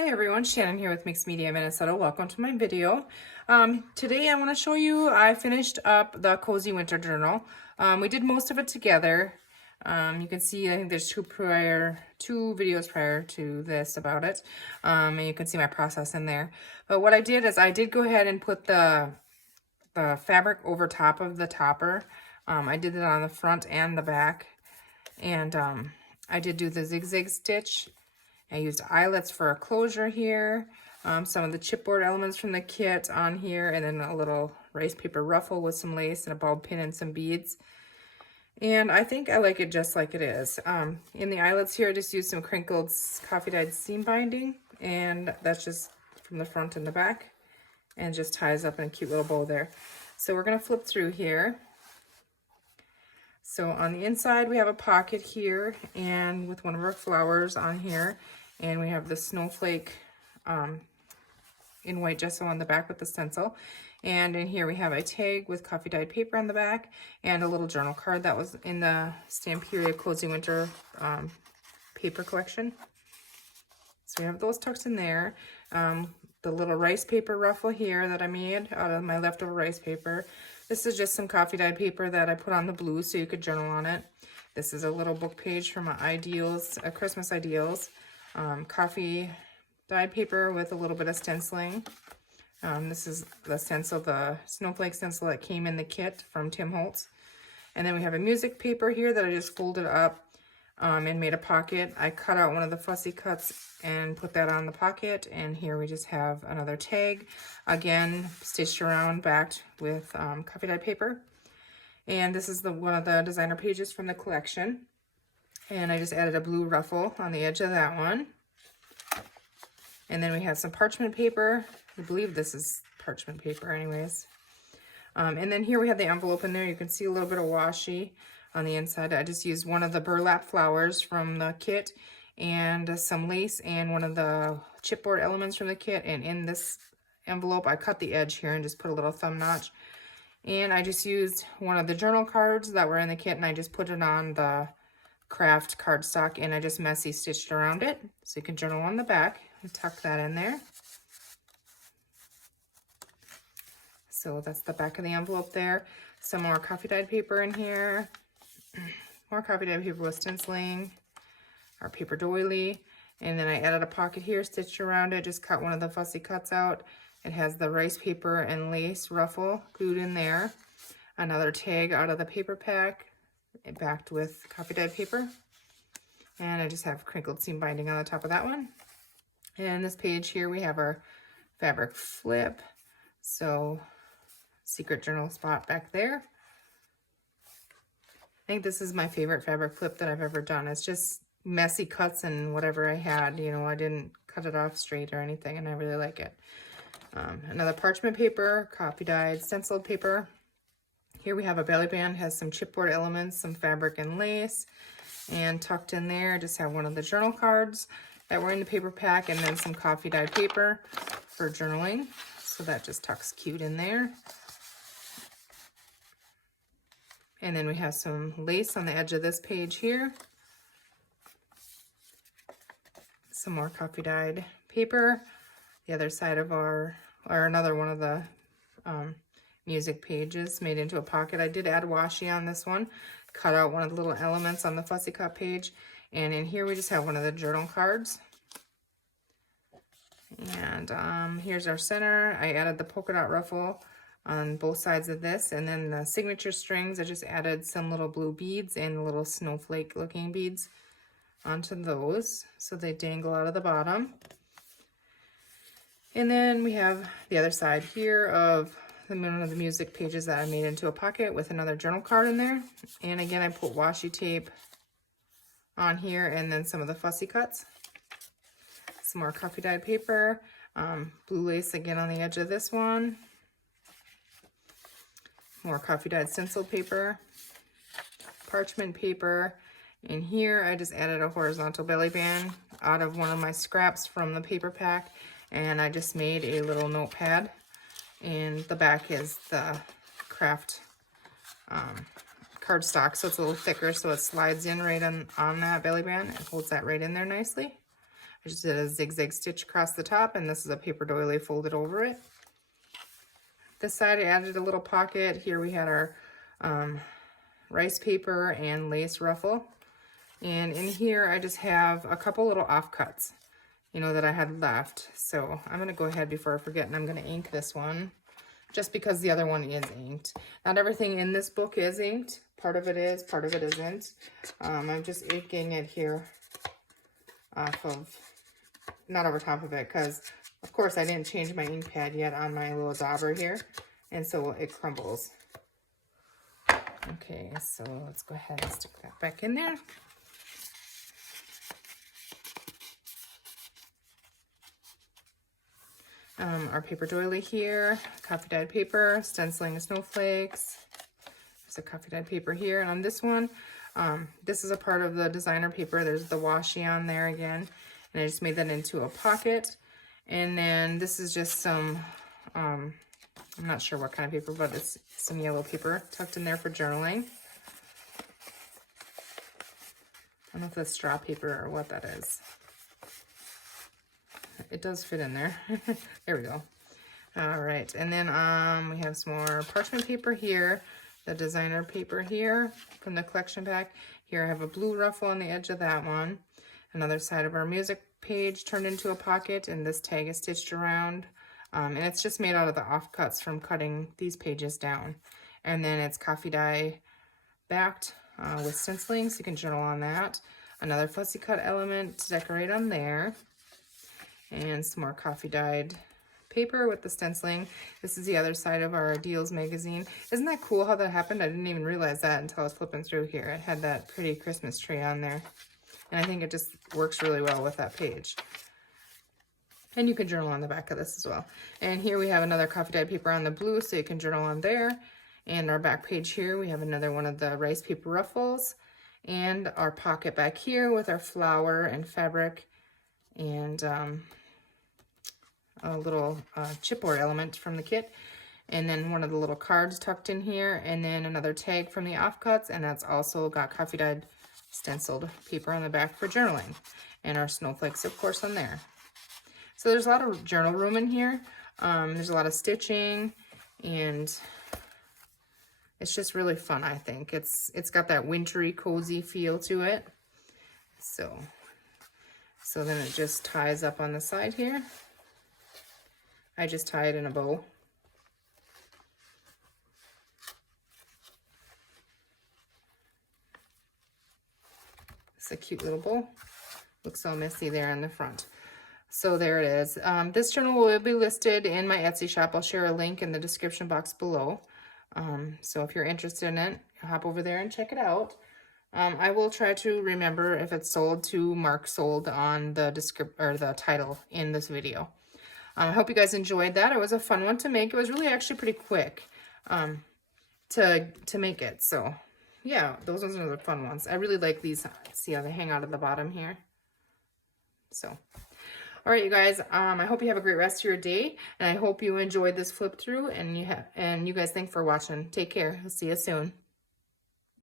Hi everyone, Shannon here with Mixed Media Minnesota. Welcome to my video. Today I want to show you, I finished up the Cozy Winter Journal. We did most of it together. You can see, I think there's two videos prior to this about it. And you can see my process in there. But what I did is I did go ahead and put the fabric over top of the topper. I did it on the front and the back. And I did do the zigzag stitch. I used eyelets for a closure here, some of the chipboard elements from the kit on here, and then a little rice paper ruffle with some lace and a bulb pin and some beads. And I think I like it just like it is. In the eyelets here, I just used some crinkled coffee dyed seam binding, and that's just from the front and the back, and just ties up in a cute little bow there. So we're gonna flip through here. So on the inside, we have a pocket here, and with one of our flowers on here, and we have the snowflake in white gesso on the back with the stencil. And in here we have a tag with coffee dyed paper on the back and a little journal card that was in the Stamperia Cozy Winter paper collection. So we have those tucked in there. The little rice paper ruffle here that I made out of my leftover rice paper. This is just some coffee dyed paper that I put on the blue so you could journal on it. This is a little book page from my ideals, Christmas ideals. Coffee dyed paper with a little bit of stenciling. This is the stencil, the snowflake stencil that came in the kit from Tim Holtz. And then we have a music paper here that I just folded up and made a pocket. I cut out one of the fussy cuts and put that on the pocket. And here we just have another tag, again stitched around, backed with coffee dyed paper. And this is one of the designer pages from the collection. And I just added a blue ruffle on the edge of that one. And then we have some parchment paper. I believe this is parchment paper anyways. And then here we have the envelope in there. You can see a little bit of washi on the inside. I just used one of the burlap flowers from the kit and some lace and one of the chipboard elements from the kit. And in this envelope, I cut the edge here and just put a little thumb notch. And I just used one of the journal cards that were in the kit, and I just put it on the craft cardstock, and I just messy stitched around it. So you can journal on the back and tuck that in there. So that's the back of the envelope there. Some more coffee dyed paper in here. More coffee dyed paper with stenciling. Our paper doily. And then I added a pocket here, stitched around it. Just cut one of the fussy cuts out. It has the rice paper and lace ruffle glued in there. Another tag out of the paper pack, backed with coffee dyed paper. And I just have crinkled seam binding on the top of that one. And this page here, we have our fabric flip. So secret journal spot back there. I think this is my favorite fabric flip that I've ever done. It's just messy cuts and whatever I had, you know, I didn't cut it off straight or anything, and I really like it. Another parchment paper, coffee dyed stenciled paper. Here we have a belly band, has some chipboard elements, some fabric and lace, and tucked in there, I just have one of the journal cards that were in the paper pack, and then some coffee dyed paper for journaling. So that just tucks cute in there. And then we have some lace on the edge of this page here. Some more coffee dyed paper. The other side of or another one of the music pages made into a pocket. I did add washi on this one. Cut out one of the little elements on the fussy cut page. And in here we just have one of the journal cards. And here's our center. I added the polka dot ruffle on both sides of this. And then the signature strings, I just added some little blue beads and little snowflake looking beads onto those. So they dangle out of the bottom. And then we have the other side here of one of the music pages that I made into a pocket with another journal card in there. And again, I put washi tape on here and then some of the fussy cuts. Some more coffee dyed paper, blue lace again on the edge of this one. More coffee dyed stenciled paper, parchment paper. And here I just added a horizontal belly band out of one of my scraps from the paper pack. And I just made a little notepad. And the back is the craft cardstock, so it's a little thicker, so it slides in right on that belly band. It holds that right in there nicely. I just did a zigzag stitch across the top, and this is a paper doily folded over it. This side I added a little pocket. Here we had our rice paper and lace ruffle. And in here I just have a couple little offcuts, you know, that I had left. So I'm going to go ahead before I forget, and I'm going to ink this one just because the other one is inked. Not everything in this book is inked. Part of it is, part of it isn't. I'm just inking it here off of, not over top of it, because of course I didn't change my ink pad yet on my little dauber here, and so it crumbles. Okay, so let's go ahead and stick that back in there. Our paper doily here, coffee dyed paper, stenciling snowflakes. There's a coffee dyed paper here, and on this one, this is a part of the designer paper. There's the washi on there again, and I just made that into a pocket. And then this is just some, I'm not sure what kind of paper, but it's some yellow paper tucked in there for journaling. I don't know if that's straw paper or what that is. It does fit in there. There we go. All right, and then we have some more parchment paper here, the designer paper here from the collection pack. Here I have a blue ruffle on the edge of that one. Another side of our music page turned into a pocket, and this tag is stitched around. And it's just made out of the offcuts from cutting these pages down. And then it's coffee dye backed with stenciling, so you can journal on that. Another fussy cut element to decorate on there. And some more coffee dyed paper with the stenciling. This is the other side of our Deals magazine. Isn't that cool how that happened? I didn't even realize that until I was flipping through here. It had that pretty Christmas tree on there. And I think it just works really well with that page. And you can journal on the back of this as well. And here we have another coffee dyed paper on the blue, so you can journal on there. And our back page here, we have another one of the rice paper ruffles. And our pocket back here with our flower and fabric and a little chipboard element from the kit, and then one of the little cards tucked in here, and then another tag from the offcuts, and that's also got coffee dyed stenciled paper on the back for journaling, and our snowflakes of course on there. So there's a lot of journal room in here. There's a lot of stitching, and it's just really fun. I think it's got that wintry cozy feel to it. So then it just ties up on the side here. I just tie it in a bow. It's a cute little bow. Looks so messy there on the front. So there it is. This journal will be listed in my Etsy shop. I'll share a link in the description box below. So if you're interested in it, hop over there and check it out. I will try to remember if it's sold to mark sold on the the title in this video. I hope you guys enjoyed that. It was a fun one to make. It was really actually pretty quick to make it. So yeah, those ones are the fun ones. I really like these. See how they hang out at the bottom here. So, all right, you guys. I hope you have a great rest of your day, and I hope you enjoyed this flip through. And you guys, thanks for watching. Take care. I'll see you soon.